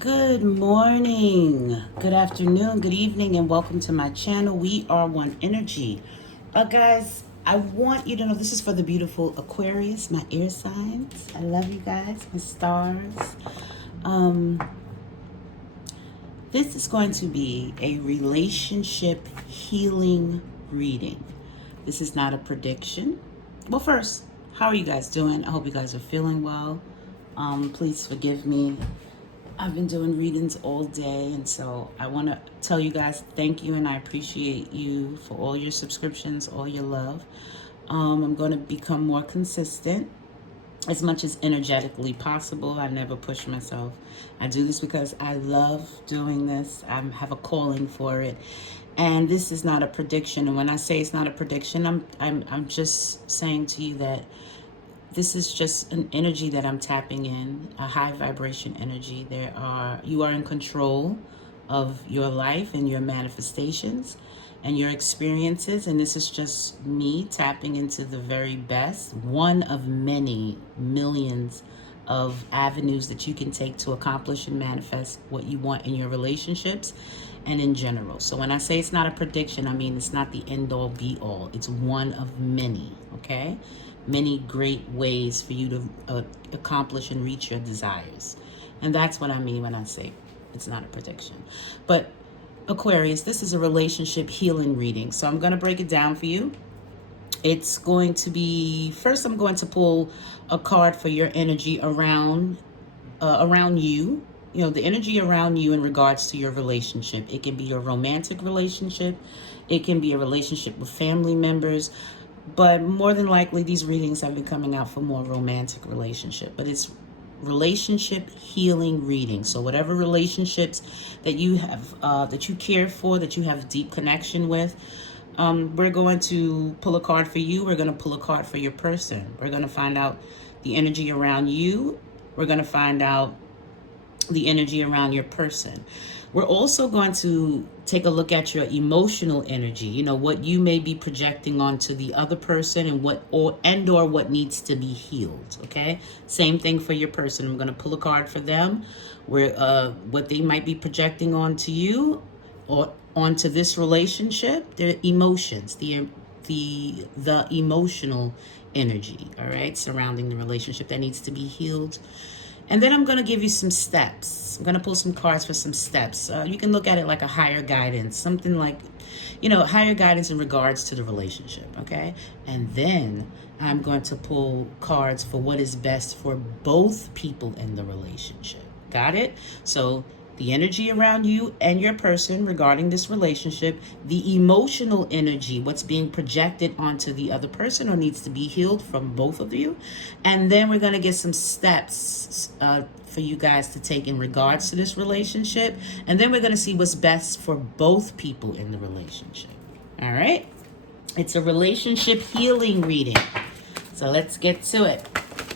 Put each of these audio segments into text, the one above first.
Good morning, good afternoon, good evening, and welcome to my channel. We are One Energy. Guys, I want you to know this is for the beautiful Aquarius, my air signs. I love you guys, my stars. This is going to be a relationship healing reading. This is not a prediction. Well, first, how are you guys doing? I hope you guys are feeling well. Please forgive me. I've been doing readings all day, and so I want to tell you guys thank you, and I appreciate you for all your subscriptions, all your love. I'm going to become more consistent as much as energetically possible. I never push myself. I do this because I love doing this. I have a calling for it, and this is not a prediction. And when I say it's not a prediction, I'm just saying to you that this is just an energy that I'm tapping in, a high vibration energy. You are in control of your life and your manifestations and your experiences. And this is just me tapping into the very best, one of many millions of avenues that you can take to accomplish and manifest what you want in your relationships and in general. So when I say it's not a prediction, I mean it's not the end all be all. It's one of many, okay? Many great ways for you to accomplish and reach your desires. And that's what I mean when I say it's not a prediction. But Aquarius, this is a relationship healing reading. So I'm going to break it down for you. It's going to be, first I'm going to pull a card for your energy around you. You know, the energy around you in regards to your relationship. It can be a romantic relationship. It can be a relationship with family members. But more than likely, these readings have been coming out for more romantic relationship. But it's relationship healing reading. So whatever relationships that you have, that you care for, that you have deep connection with, we're going to pull a card for you. We're going to pull a card for your person. We're going to find out the energy around you. We're going to find out the energy around your person. We're also going to take a look at your emotional energy, you know, what you may be projecting onto the other person and what what needs to be healed, okay? Same thing for your person. I'm going to pull a card for them where what they might be projecting onto you or onto this relationship, their emotions, the emotional energy, all right, surrounding the relationship that needs to be healed. And then I'm going to give you some steps. I'm going to pull some cards for some steps. You can look at it like a higher guidance, something like, you know, higher guidance in regards to the relationship, okay? And then I'm going to pull cards for what is best for both people in the relationship. Got it? So the energy around you and your person regarding this relationship, the emotional energy, what's being projected onto the other person or needs to be healed from both of you. And then we're going to get some steps for you guys to take in regards to this relationship. And then we're going to see what's best for both people in the relationship. All right? It's a relationship healing reading. So let's get to it.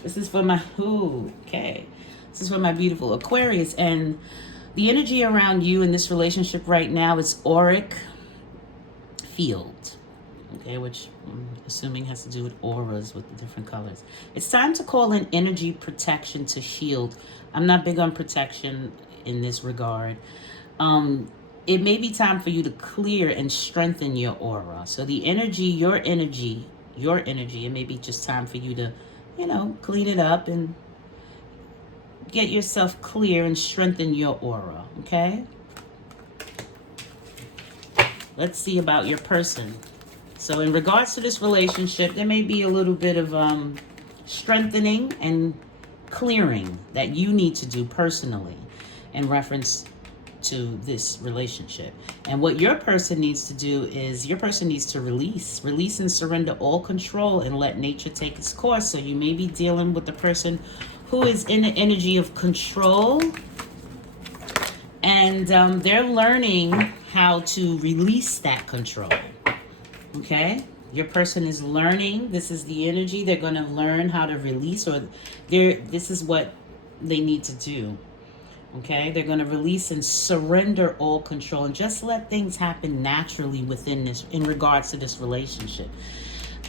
This is for my, This is for my beautiful Aquarius. And the energy around you in this relationship right now is auric field, okay, which I'm assuming has to do with auras with the different colors. It's time to call in energy protection to shield. I'm not big on protection in this regard. It may be time for you to clear and strengthen your aura. So the energy, your energy, it may be just time for you to, you know, clean it up and get yourself clear and strengthen your aura, okay? Let's see about your person. So in regards to this relationship, there may be a little bit of strengthening and clearing that you need to do personally in reference to this relationship. And what your person needs to do is your person needs to release and surrender all control and let nature take its course. So you may be dealing with the person who is in the energy of control, and they're learning how to release that control, okay? Your person is learning. This is the energy. They're going to learn how to release, or this is what they need to do, okay? They're going to release and surrender all control and just let things happen naturally within this, in regards to this relationship.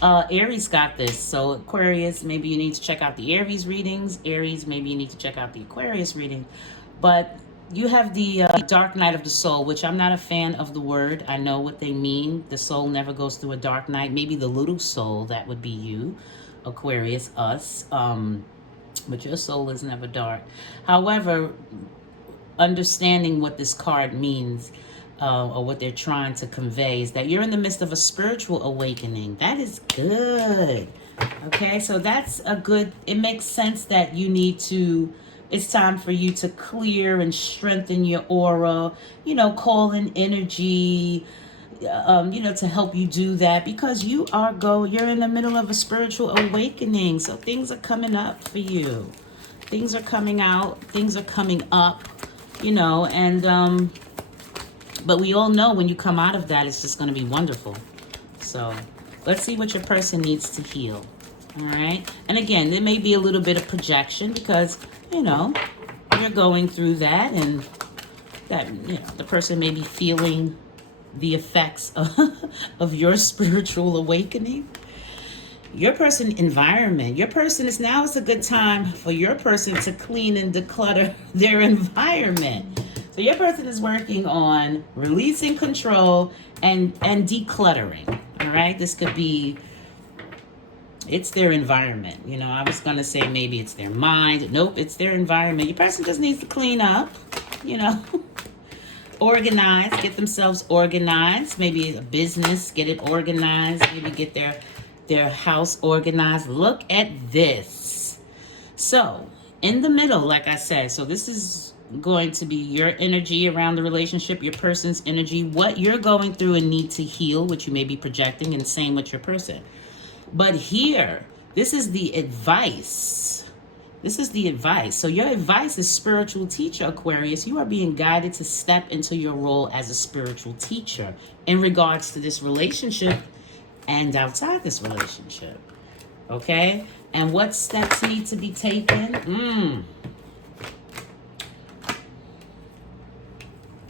Aries got this. So Aquarius, maybe you need to check out the Aries readings. Aries, maybe you need to check out the Aquarius reading. But You have the dark night of the soul, which I'm not a fan of the word. I know what they mean. The soul never goes through a dark night. Maybe the little soul, that would be you, Aquarius, us. But your soul is never dark. However, understanding what this card means, or what they're trying to convey, is that you're in the midst of a spiritual awakening. That is good. Okay, so that's a good, it makes sense that you need to, it's time for you to clear and strengthen your aura, call in energy, to help you do that, because you're in the middle of a spiritual awakening. So things are coming up for you. Things are coming out, things are coming up, and but we all know when you come out of that, it's just going to be wonderful. So let's see what your person needs to heal. All right. And again, there may be a little bit of projection because, you're going through that, and that, the person may be feeling the effects of your spiritual awakening. Your person environment. Your person is, now it's a good time for your person to clean and declutter their environment. So your person is working on releasing control and decluttering. All right. This could be, it's their environment. I was going to say maybe it's their mind. Nope, it's their environment. Your person just needs to clean up, organize, get themselves organized. Maybe a business, get it organized. Maybe get their house organized. Look at this. So in the middle, like I said, so this is going to be your energy around the relationship, your person's energy, what you're going through and need to heal, which you may be projecting, and same with your person. But here, this is the advice. This is the advice. So your advice is spiritual teacher, Aquarius. You are being guided to step into your role as a spiritual teacher in regards to this relationship and outside this relationship. Okay? And what steps need to be taken?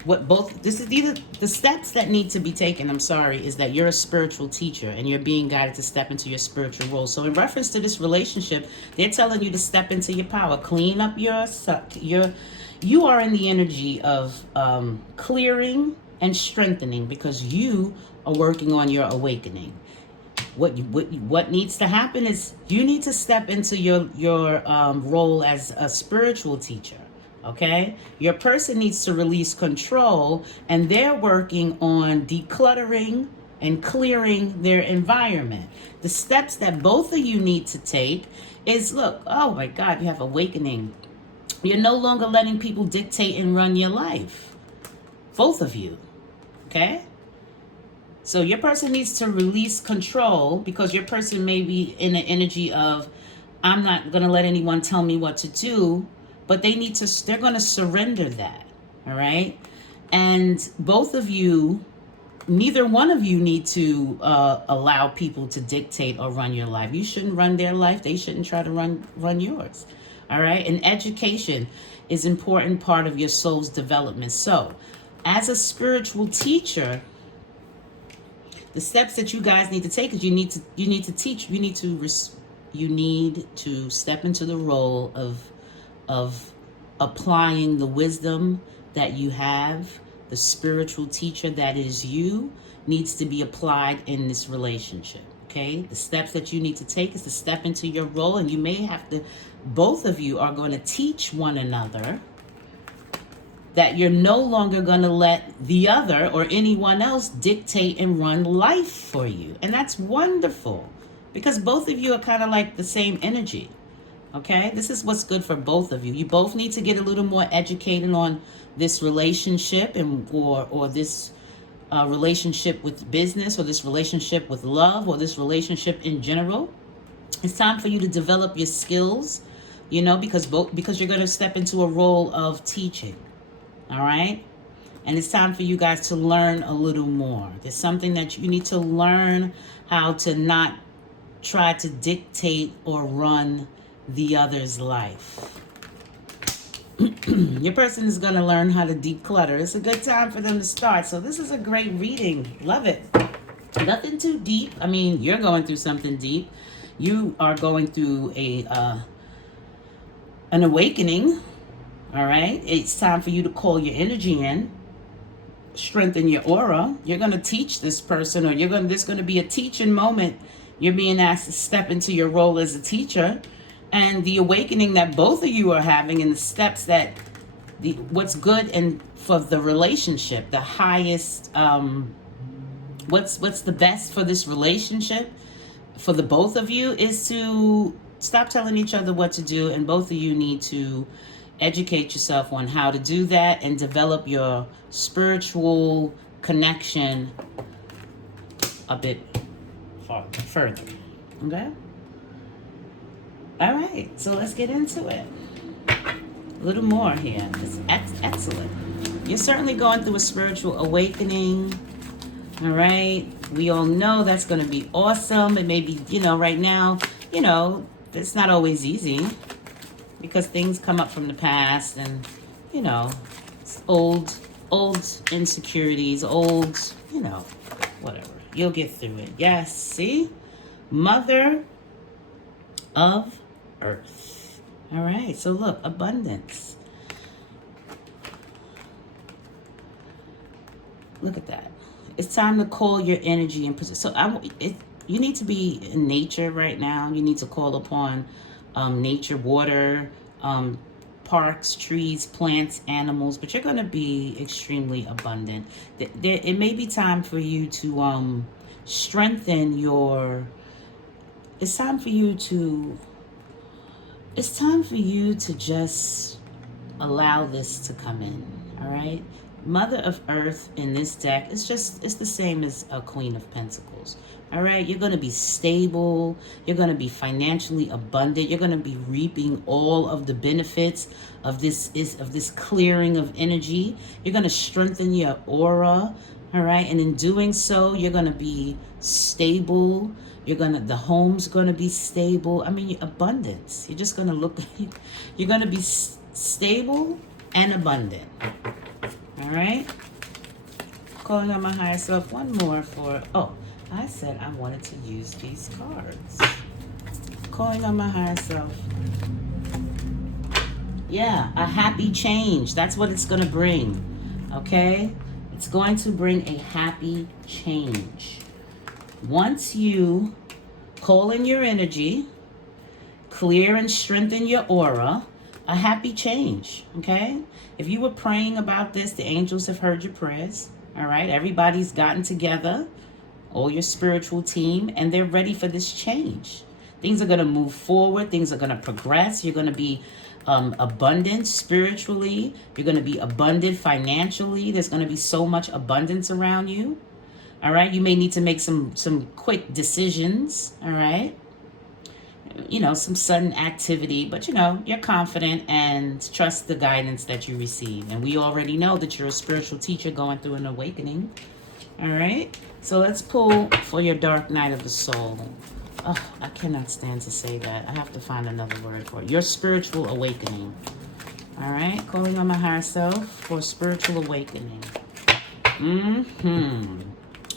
The steps that need to be taken, is that you're a spiritual teacher and you're being guided to step into your spiritual role. So in reference to this relationship, they're telling you to step into your power, clean up you are in the energy of clearing and strengthening, because you are working on your awakening. What needs to happen is you need to step into your role as a spiritual teacher. Okay, your person needs to release control, and they're working on decluttering and clearing their environment. The steps that both of you need to take is, look, oh my God, you have awakening. You're no longer letting people dictate and run your life. Both of you. Okay? So your person needs to release control, because your person may be in an energy of, I'm not going to let anyone tell me what to do. But they're going to surrender that, all right? And both of you, neither one of you need to allow people to dictate or run your life. You shouldn't run their life. They shouldn't try to run yours, all right? And education is an important part of your soul's development. So as a spiritual teacher, the steps that you guys need to take is you need to teach. You need to step into the role of applying the wisdom that you have. The spiritual teacher that is you needs to be applied in this relationship. Okay, the steps that you need to take is to step into your role, and you may have to, both of you are going to teach one another that you're no longer going to let the other or anyone else dictate and run life for you. And that's wonderful, because both of you are kind of like the same energy. Okay, this is what's good for both of you. You both need to get a little more educated on this relationship or this relationship with business, or this relationship with love, or this relationship in general. It's time for you to develop your skills, because you're going to step into a role of teaching. All right. And it's time for you guys to learn a little more. There's something that you need to learn, how to not try to dictate or run the other's life. Your person is going to learn how to declutter. It's a good time for them to start. So this is a great reading. Love it. Nothing too deep. I mean, you're going through something deep. You are going through an awakening. All right. It's time for you to call your energy in, strengthen your aura. You're going to teach this person, or there's going to be a teaching moment. You're being asked to step into your role as a teacher, and the awakening that both of you are having, and the steps that what's good and for the relationship, the highest, what's the best for this relationship for the both of you is to stop telling each other what to do, and both of you need to educate yourself on how to do that and develop your spiritual connection a bit further. Okay? All right, so let's get into it. A little more here. It's excellent. You're certainly going through a spiritual awakening. All right. We all know that's going to be awesome. It may be, right now, it's not always easy because things come up from the past, and, old insecurities, old, whatever. You'll get through it. Yes. See? Mother of Earth. All right. So look, abundance. Look at that. It's time to call your energy and so you need to be in nature right now. You need to call upon nature, water, parks, trees, plants, animals, but you're going to be extremely abundant. It may be time for you to strengthen your, it's time for you to just allow this to come in. All right. Mother of Earth in this deck, it's the same as a Queen of Pentacles. All right, you're going to be stable. You're going to be financially abundant. You're going to be reaping all of the benefits of this clearing of energy. You're going to strengthen your aura. All right, and in doing so, you're going to be stable. The home's going to be stable. I mean, abundance. You're just going to you're going to be stable and abundant. All right. Calling on my higher self. One more I said I wanted to use these cards. Calling on my higher self. Yeah, a happy change. That's what it's going to bring. Okay? It's going to bring a happy change. Once you call in your energy, clear and strengthen your aura, a happy change, okay? If you were praying about this, the angels have heard your prayers, all right? Everybody's gotten together, all your spiritual team, and they're ready for this change. Things are going to move forward. Things are going to progress. You're going to be abundant spiritually. You're going to be abundant financially. There's going to be so much abundance around you, all right? You may need to make some quick decisions, all right? Some sudden activity, but you're confident and trust the guidance that you receive. And we already know that you're a spiritual teacher going through an awakening. All right. So let's pull for your dark night of the soul. Oh, I cannot stand to say that. I have to find another word for it. Your spiritual awakening. All right. Calling on my higher self for spiritual awakening.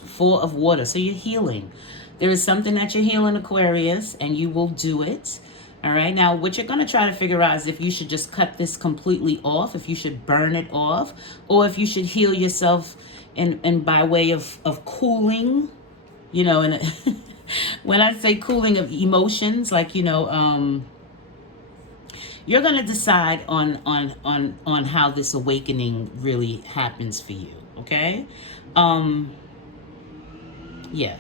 Four of water. So you're healing. There is something that you're healing, Aquarius, and you will do it. All right. Now, what you're going to try to figure out is if you should just cut this completely off, if you should burn it off, or if you should heal yourself and by way of cooling, and when I say cooling of emotions, like, you're going to decide on how this awakening really happens for you. Okay. Yeah.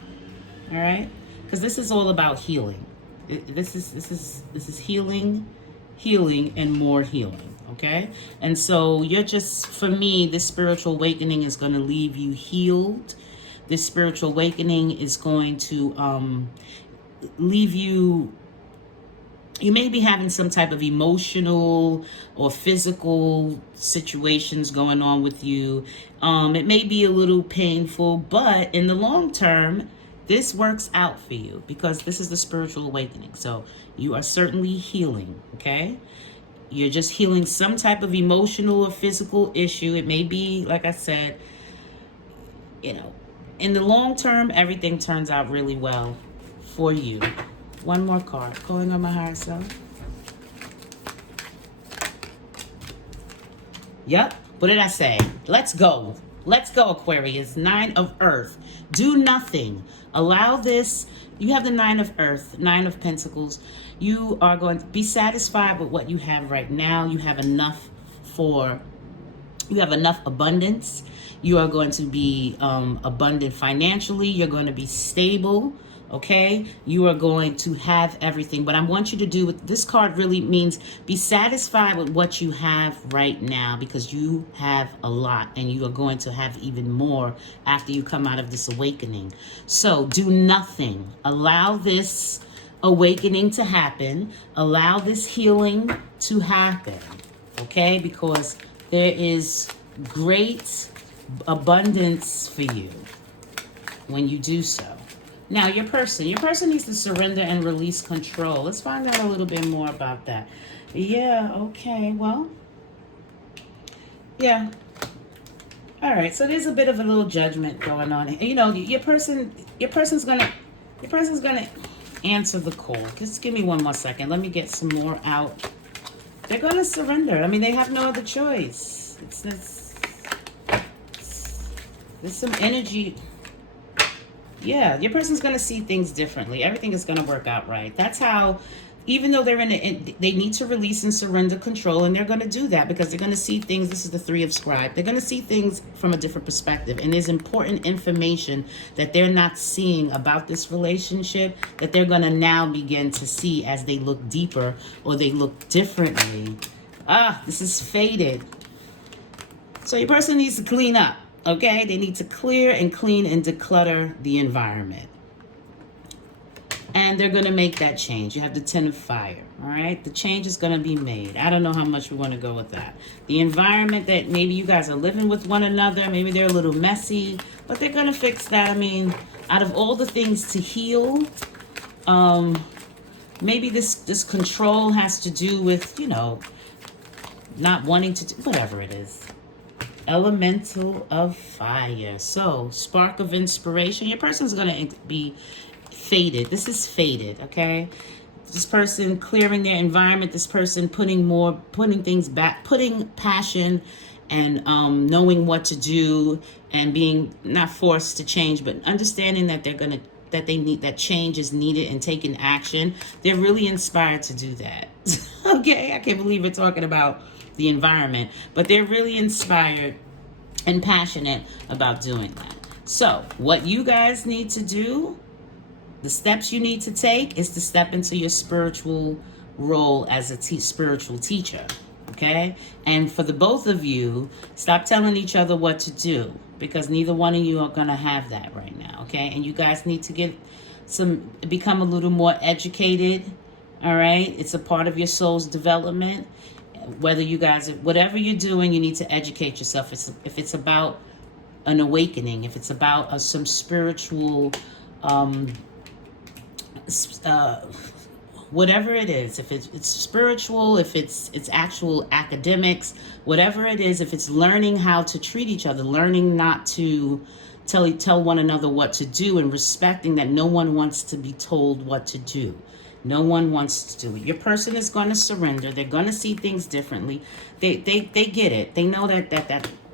All right, because this is all about healing. This is healing, and more healing. Okay, and so for me, this spiritual awakening is going to leave you healed. This spiritual awakening is going to leave you. You may be having some type of emotional or physical situations going on with you. It may be a little painful, but in the long term, this works out for you because this is the spiritual awakening. So you are certainly healing, okay? You're just healing some type of emotional or physical issue. It may be, like I said, in the long term, everything turns out really well for you. One more card. Calling on my higher self. Yep. What did I say? Let's go. Let's go, Aquarius. 9 of Earth. Do nothing. Allow this. You have the 9 of Earth, 9 of Pentacles. You are going to be satisfied with what you have right now. You have enough abundance. You are going to be abundant financially. You're going to be stable. Okay, you are going to have everything. But I want you to do with this card really means be satisfied with what you have right now, because you have a lot and you are going to have even more after you come out of this awakening. So do nothing. Allow this awakening to happen. Allow this healing to happen. Okay, because there is great abundance for you when you do so. Now, your person needs to surrender and release control. Let's find out a little bit more about that. Yeah, okay, well, yeah. All right, so there's a bit of a little judgment going on. You know, your person's gonna answer the call. Just give me one more second. Let me get some more out. They're gonna surrender. I mean, they have no other choice. There's some energy. Yeah, your person's going to see things differently. Everything is going to work out right. That's how, even though they need to release and surrender control, and they're going to do that because they're going to see things. This is the 3 of Scribe. They're going to see things from a different perspective. And there's important information that they're not seeing about this relationship that they're going to now begin to see as they look deeper or they look differently. This is faded. So your person needs to clean up. Okay, they need to clear and clean and declutter the environment. And they're going to make that change. You have the 10 of Fire, all right? The change is going to be made. I don't know how much we want to go with that. The environment that maybe you guys are living with one another, maybe they're a little messy, but they're going to fix that. I mean, out of all the things to heal, maybe this control has to do with, you know, not wanting to do whatever it is. Elemental of Fire. So, spark of inspiration. Your person's going to be faded. This is faded, okay? This person clearing their environment. This person putting things back, putting passion and knowing what to do and being not forced to change, but understanding that that change is needed and taking action. They're really inspired to do that. Okay? I can't believe we're talking about the environment, but they're really inspired and passionate about doing that. So what you guys need to do, the steps you need to take, is to step into your spiritual role as a spiritual teacher. Okay? And for the both of you, stop telling each other what to do, because neither one of you are going to have that right now. Okay? And you guys need to become a little more educated. All right? It's a part of your soul's development. Whether you guys, whatever you're doing, you need to educate yourself. If it's about an awakening, if it's about some spiritual, whatever it is, if it's spiritual, if it's actual academics, whatever it is, if it's learning how to treat each other, learning not to tell one another what to do, and respecting that no one wants to be told what to do. No one wants to do it. Your person is going to surrender. They're going to see things differently. They get it. They know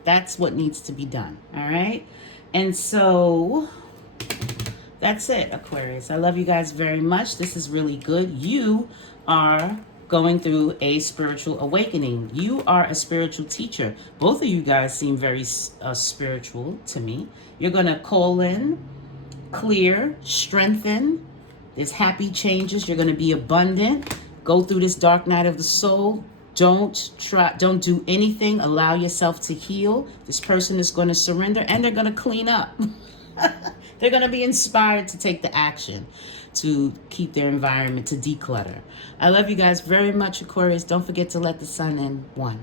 that's what needs to be done. All right? And so that's it, Aquarius. I love you guys very much. This is really good. You are going through a spiritual awakening. You are a spiritual teacher. Both of you guys seem very spiritual to me. You're going to call in, clear, strengthen. There's happy changes. You're going to be abundant. Go through this dark night of the soul. Don't do anything. Allow yourself to heal. This person is going to surrender, and they're going to clean up. They're going to be inspired to take the action to keep their environment, to declutter. I love you guys very much, Aquarius. Don't forget to let the sun in. 1.